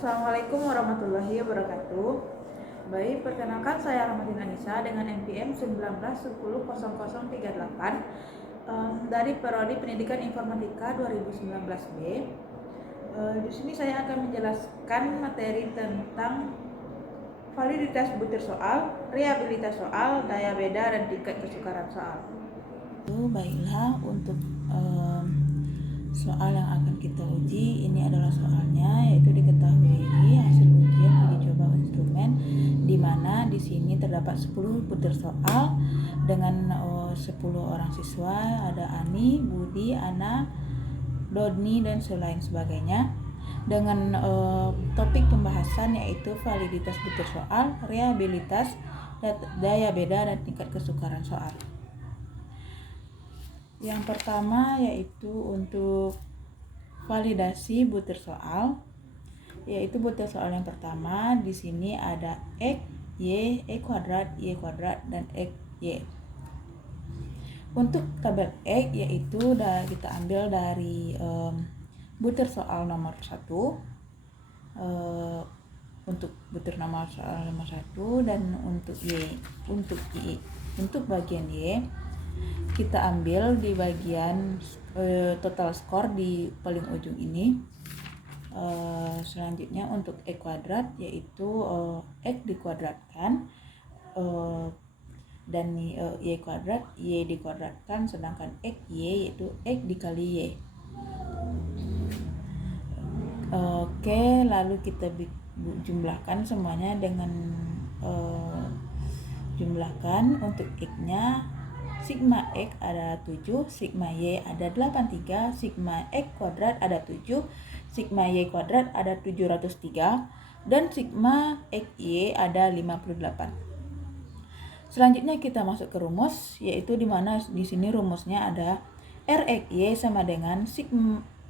Assalamualaikum warahmatullahi wabarakatuh. Baik, perkenalkan saya Rahmatin Anissa dengan NPM 19100038 dari Prodi Pendidikan Informatika 2019B. Di sini saya akan menjelaskan materi tentang validitas butir soal, reliabilitas soal, daya beda, dan tingkat kesukaran soal. Baiklah, untuk soal yang akan kita uji ini adalah soalnya, yaitu diketahui hasil ujian uji coba instrumen, di mana di sini terdapat 10 butir soal dengan 10 orang siswa, ada Ani, Budi, Ana, Doni, dan selain sebagainya, dengan topik pembahasan yaitu validitas butir soal, reliabilitas, daya beda, dan tingkat kesukaran soal. Yang pertama yaitu untuk validasi butir soal, yaitu butir soal yang pertama di sini ada X, Y, Y kuadrat, dan X, Y. Untuk tabel X yaitu kita ambil dari butir soal nomor 1, untuk butir nomor soal nomor 1, dan untuk bagian Y kita ambil di bagian total skor di paling ujung ini. Selanjutnya untuk X kuadrat yaitu X dikuadratkan, dan Y kuadrat Y dikuadratkan, sedangkan X Y yaitu X dikali Y. Oke, lalu kita jumlahkan semuanya dengan jumlahkan. Untuk X nya sigma X ada 7, sigma Y ada 83, sigma X kuadrat ada 7, sigma Y kuadrat ada 703, dan sigma X Y ada 58. Selanjutnya kita masuk ke rumus, yaitu di mana di sini rumusnya ada Rxy sama dengan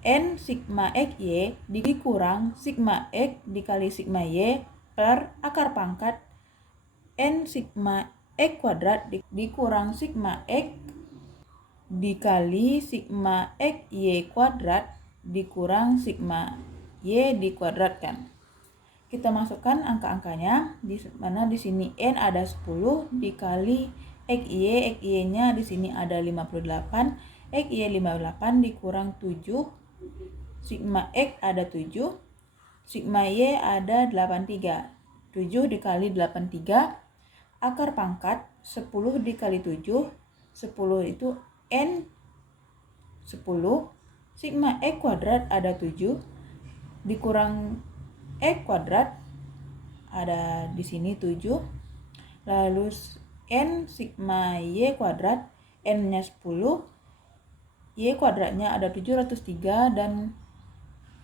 N sigma Xy dikurang sigma X dikali sigma Y per akar pangkat N sigma X kuadrat dikurang sigma X dikali sigma X Y kuadrat dikurang sigma Y dikuadratkan. Kita masukkan angka-angkanya, di mana di sini N ada 10 dikali X Y-nya di sini ada 58, X Y 58 dikurang 7, sigma X ada 7, sigma Y ada 83. 7 dikali 83, akar pangkat 10 dikali 7, 10 itu N 10, sigma X kuadrat ada 7, dikurang X kuadrat ada di sini 7, lalu N sigma Y kuadrat, N nya 10, Y kuadratnya ada 703, dan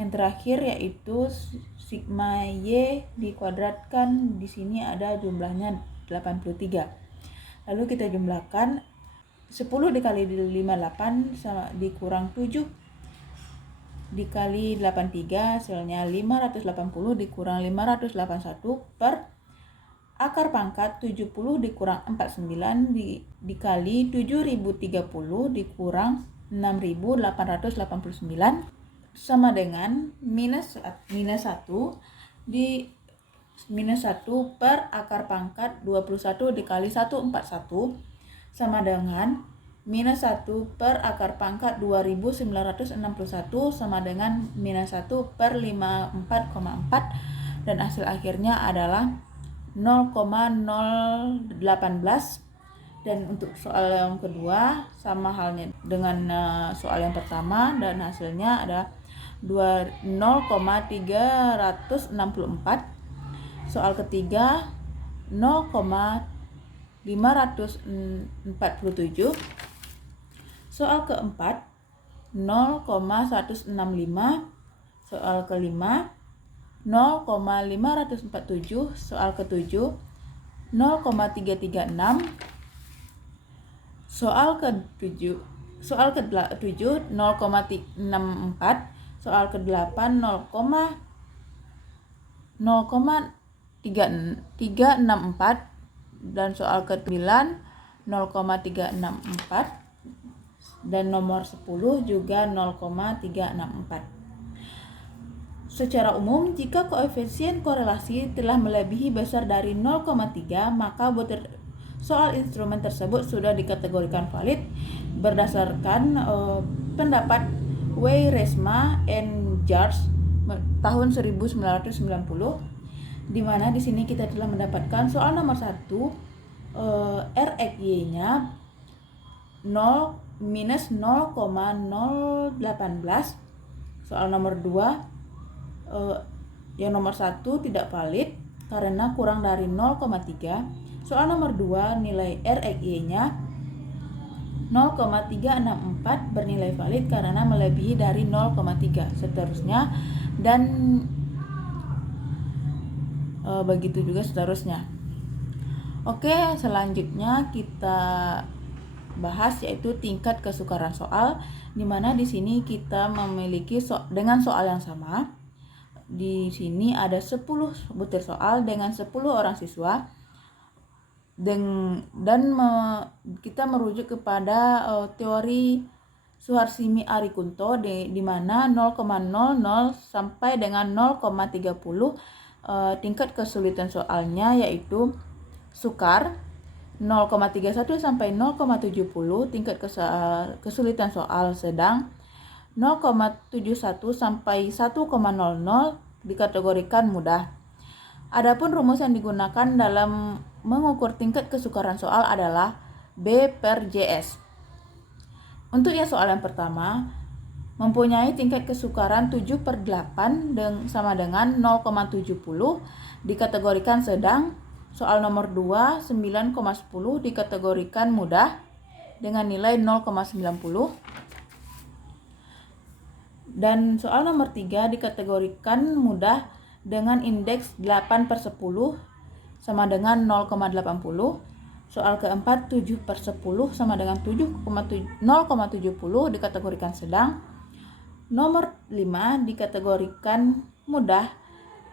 yang terakhir yaitu sigma Y dikuadratkan, di sini ada jumlahnya 83. Lalu kita jumlahkan 10 dikali 58 sama dikurang 7 dikali 83, hasilnya 580 dikurang 581 per akar pangkat 70 dikurang 49 dikali 7030 dikurang 6889 sama dengan minus 1 di minus 1 per akar pangkat 21 dikali 141 sama dengan minus 1 per akar pangkat 2961 sama dengan minus 1 per 54,4, dan hasil akhirnya adalah 0,018. Dan untuk soal yang kedua sama halnya dengan soal yang pertama, dan hasilnya ada 0,364. Soal ketiga 0,547. Soal keempat 0,165. Soal kelima 0,547. Soal ketujuh 0,336. Soal ke-7 0,64. Soal ke-8 0,364, dan soal ke-9 0,364, dan nomor 10 juga 0,364. Secara umum, jika koefisien korelasi telah melebihi besar dari 0,3, maka butir soal instrumen tersebut sudah dikategorikan valid berdasarkan pendapat Wiersma and George tahun 1990, di mana di sini kita telah mendapatkan soal nomor 1 RXY-nya 0 minus 0,018. Soal nomor 2 yang nomor 1 tidak valid karena kurang dari 0,3. Soal nomor 2 nilai RXY-nya 0,364 bernilai valid karena melebihi dari 0,3, seterusnya, dan begitu juga seterusnya. Oke, selanjutnya kita bahas yaitu tingkat kesukaran soal, di mana di sini kita memiliki dengan soal yang sama. Di sini ada 10 butir soal dengan 10 orang siswa, dan kita merujuk kepada teori Suharsimi Arikunto di mana 0,00 sampai dengan 0,30 tingkat kesulitan soalnya yaitu sukar, 0,31 sampai 0,70 tingkat kesulitan soal sedang, 0,71 sampai 1,00 dikategorikan mudah. Adapun rumus yang digunakan dalam mengukur tingkat kesukaran soal adalah B/JS. Untuk yang soal yang pertama, mempunyai tingkat kesukaran 7/8 sama dengan 0,70 dikategorikan sedang. Soal nomor 2, 9,10 dikategorikan mudah dengan nilai 0,90. Dan soal nomor 3 dikategorikan mudah dengan indeks 8/10 sama dengan 0,80. Soal keempat 7/10 sama dengan 0,70 dikategorikan sedang. Nomor 5 dikategorikan mudah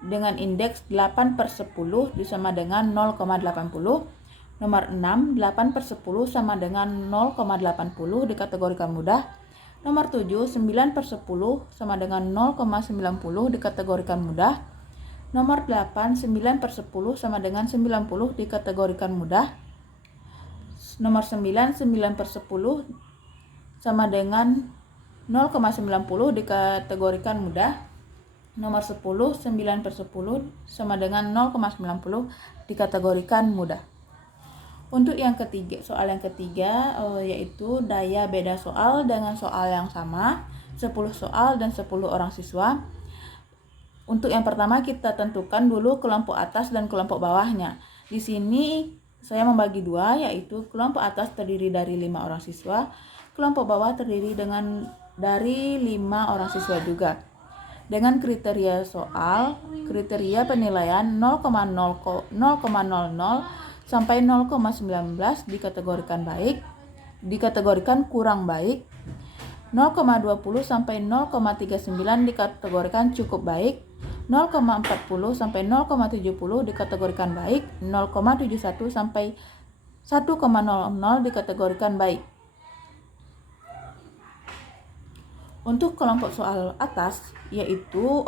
dengan indeks 8/10 sama dengan 0,80. Nomor 6 8/10 sama dengan 0,80 dikategorikan mudah. Nomor 7 9/10 sama dengan 0,90 dikategorikan mudah. Nomor 8 9/10 sama dengan 90 dikategorikan mudah. Nomor 9 9/10 sama dengan 0,90 dikategorikan mudah. Nomor 10 9/10 sama dengan 0,90 dikategorikan mudah. Untuk yang ketiga, soal yang ketiga yaitu daya beda soal dengan soal yang sama, 10 soal dan 10 orang siswa. Untuk yang pertama kita tentukan dulu kelompok atas dan kelompok bawahnya. Di sini saya membagi dua, yaitu kelompok atas terdiri dari 5 orang siswa, kelompok bawah terdiri dari 5 orang siswa juga. Dengan kriteria soal, kriteria penilaian 0,00 sampai 0,19 dikategorikan baik, dikategorikan kurang baik, 0,20 sampai 0,39 dikategorikan cukup baik, 0,40 sampai 0,70 dikategorikan baik, 0,71 sampai 1,00 dikategorikan baik. Untuk kelompok soal atas yaitu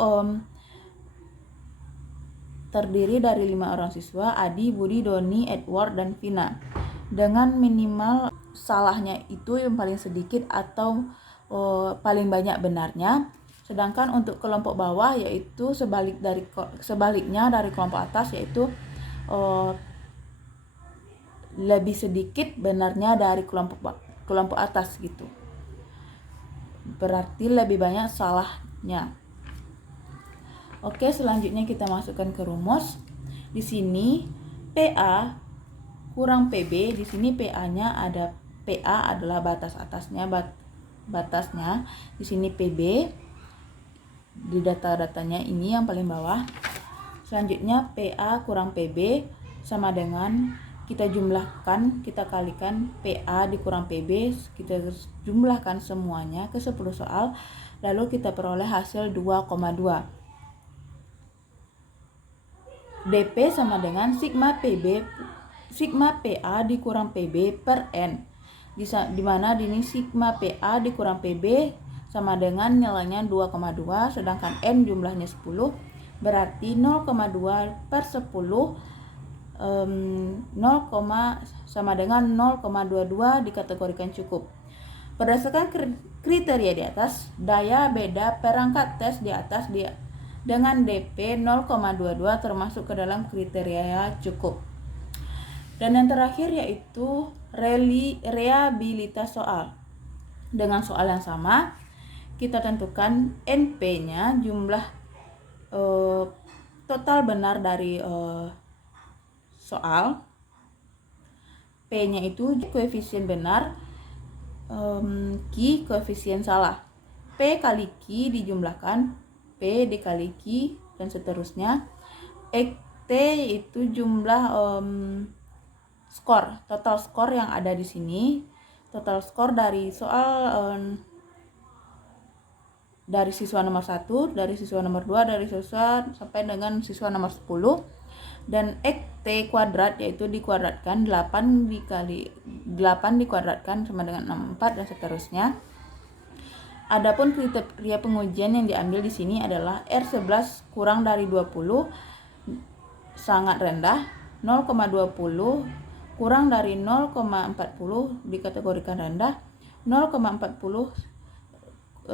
terdiri dari 5 orang siswa, Adi, Budi, Doni, Edward, dan Vina. Dengan minimal salahnya itu yang paling sedikit atau paling banyak benarnya. Sedangkan untuk kelompok bawah yaitu sebaliknya dari kelompok atas, yaitu lebih sedikit benarnya dari kelompok atas gitu. Berarti lebih banyak salahnya. Oke, selanjutnya kita masukkan ke rumus. Di sini PA kurang PB, di sini PA-nya ada, PA adalah batas atasnya, batasnya. Di sini PB di data-datanya ini yang paling bawah. Selanjutnya PA kurang PB sama dengan kita jumlahkan, kita kalikan PA dikurang PB, kita jumlahkan semuanya ke 10 soal, lalu kita peroleh hasil 2,2. DP sama dengan sigma PA dikurang PB per N, di mana ini sigma PA dikurang PB sama dengan nilainya 2,2, sedangkan N jumlahnya 10, berarti 0,2 per 10 sama dengan 0,22 dikategorikan cukup. Berdasarkan kriteria di atas, daya beda perangkat tes di atas dengan DP 0,22 termasuk ke dalam kriteria cukup. Dan yang terakhir yaitu reliabilitas soal. Dengan soal yang sama, kita tentukan NP-nya, jumlah total benar dari soal. P-nya itu koefisien benar, Q koefisien salah. P kali Q dijumlahkan, P dikali Q dan seterusnya. T itu jumlah skor, total skor yang ada di sini. Total skor dari soal dari siswa nomor 1, dari siswa nomor 2, dari siswa sampai dengan siswa nomor 10. Dan T kuadrat yaitu dikuadratkan, 8 dikuadratkan sama dengan 64 dan seterusnya. Adapun kriteria pengujian yang diambil di sini adalah R11 kurang dari 20 sangat rendah, 0,20 kurang dari 0,40 dikategorikan rendah, 0,40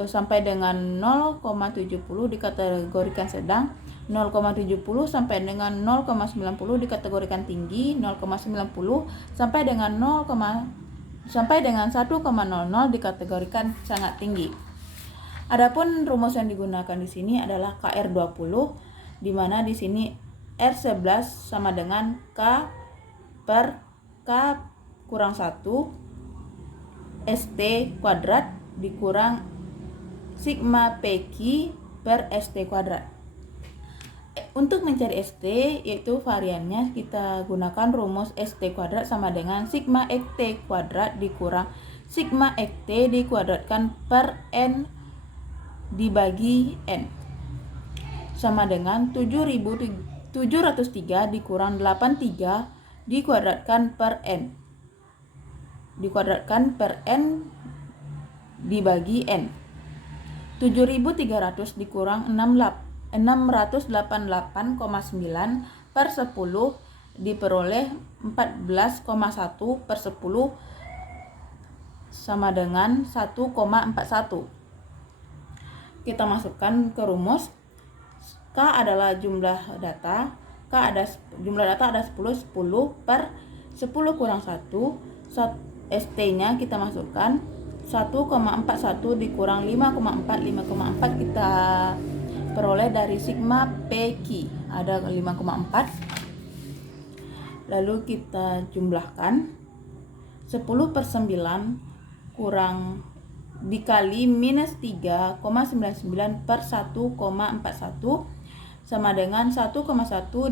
sampai dengan 0,70 dikategorikan sedang, 0,70 sampai dengan 0,90 dikategorikan tinggi, 0,90 sampai dengan 1,00 dikategorikan sangat tinggi. Adapun rumus yang digunakan di sini adalah KR20, di mana di sini R11 sama dengan K per K kurang 1 ST kuadrat dikurang sigma PQ per ST kuadrat. Untuk mencari ST, yaitu variannya, kita gunakan rumus ST kuadrat sama dengan sigma XT kuadrat dikurang sigma XT dikuadratkan per N dibagi N, sama dengan 703 dikurang 83 dikuadratkan per N dibagi N. 7.300 dikurang 688,9 per 10 diperoleh 14,1 per 10 sama dengan 1,41. Kita masukkan ke rumus. K adalah jumlah data. Jumlah data ada 10 per 10 kurang 1. ST-nya kita masukkan 1,41 dikurang 5,4 kita peroleh dari sigma PQ ada 5,4. Lalu kita jumlahkan 10 per 9 kurang dikali minus 3,99 per 1,41 sama dengan 1,1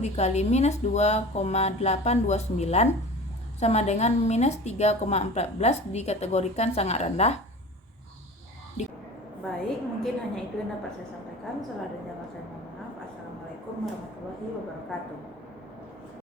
dikali minus 2,829 sama dengan minus 3,14 dikategorikan sangat rendah. Baik, mungkin hanya itu yang dapat saya sampaikan. Salah dan salah saya mohon maaf. Assalamualaikum warahmatullahi wabarakatuh.